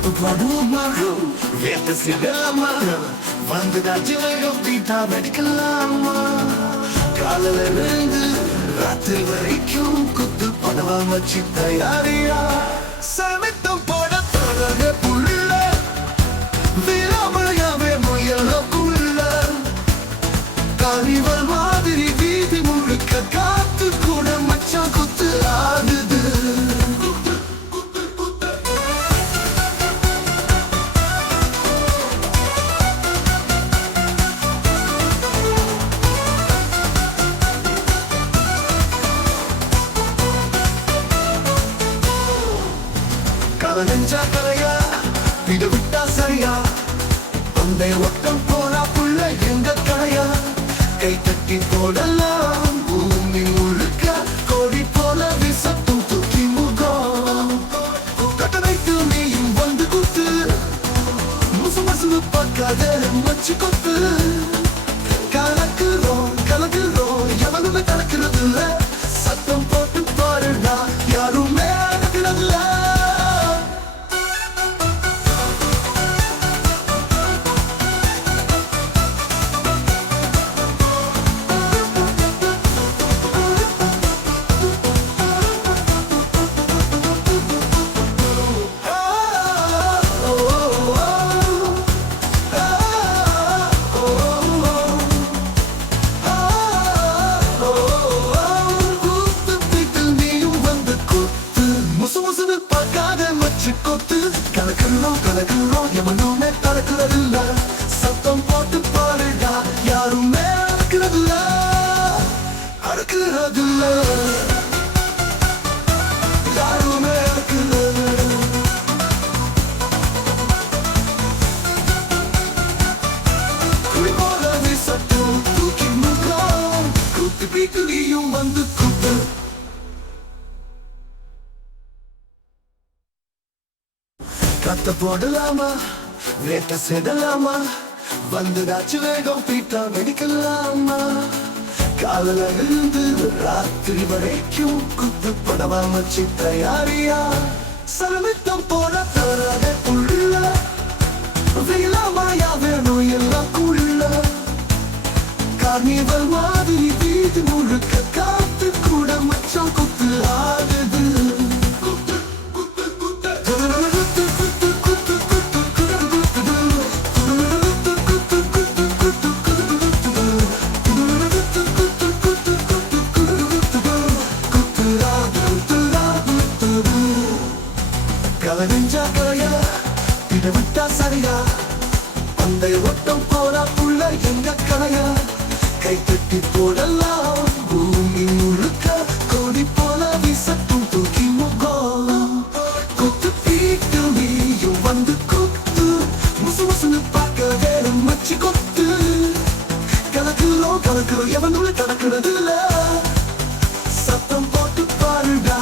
படுமா வேட்ட சிடாமா வந்துடாச்சு வீட்டா வெடிக்கலாமா காலையில இருந்து ராத்திரி வரைக்கும் குத்து படவா வச்சு தயாரியா சமைத்தம் போட தொடங்க புள்ள விராமலையாவே முயலுக்குள்ள காரிவல் மாதிரி வீதி முழுக்க காத்து கூட மச்சான் குத்து ஆடுது நெஞ்சா கலையா இத விட்டா சரியா அந்த ஒட்டம் போனா புள்ள எங்க கலையா கை தட்டி போடலாம் பூமி முழுக்க கோடி போல விசத்தும் தூக்கி முகம் கட்ட வைத்து நீயும் வந்து குத்து முசு மசு பார்க்காத மச்சு கொத்து கலக்குறோம் கலக்குறோம் எவனுமே கலக்கிறது இல்ல சத்தம் போட்டு பாருடா யாருமே அடக்கிறது இல்ல கலக்குறோம் எவனுமே கலக்கிறது இல்ல சத்தம் போட்டு பாருடா யாருமே அடக்கிறது இல்ல அடக்கிறது இல்ல யாருமே அடக்கிறது போல விசத்தும் தூக்கி முகம் குத்து பீட்டு நீயும் வந்து குத்து கத்த போடலாமா வேட்ட செடலாமா வந்துடாச்சு வேகம் பீட்டா வெடிக்கலாமா காலையில இருந்து ராத்திரி வரைக்கும் குத்து படவா வச்சு தயாரியா சலமித்தம் போட தராத புள்ள வெயிலாமாயா வேணும் எல்லாம் குள்ள கார்னிவல் மாதிரி வீதி முழுக்க காத்து கூட மச்சான் குத்து ஆடுது நெஞ்சா கலையா இத விட்டா சரியா அந்த ஒட்டம் போனா புள்ள எங்க கலையா கை தட்டி போடலாம் பூமி முழுக்க கோடி போல விசத்தும் தூக்கி முகம் குத்து பீட்டு நீயும் வந்து குத்து முசு முசுன்னு பார்க்க வேணும் மச்சி கொத்து கலக்குறோம் கலக்குறோம் எவனுள்ள கடக்கிறது இல்ல சத்தம் போட்டு பாருடா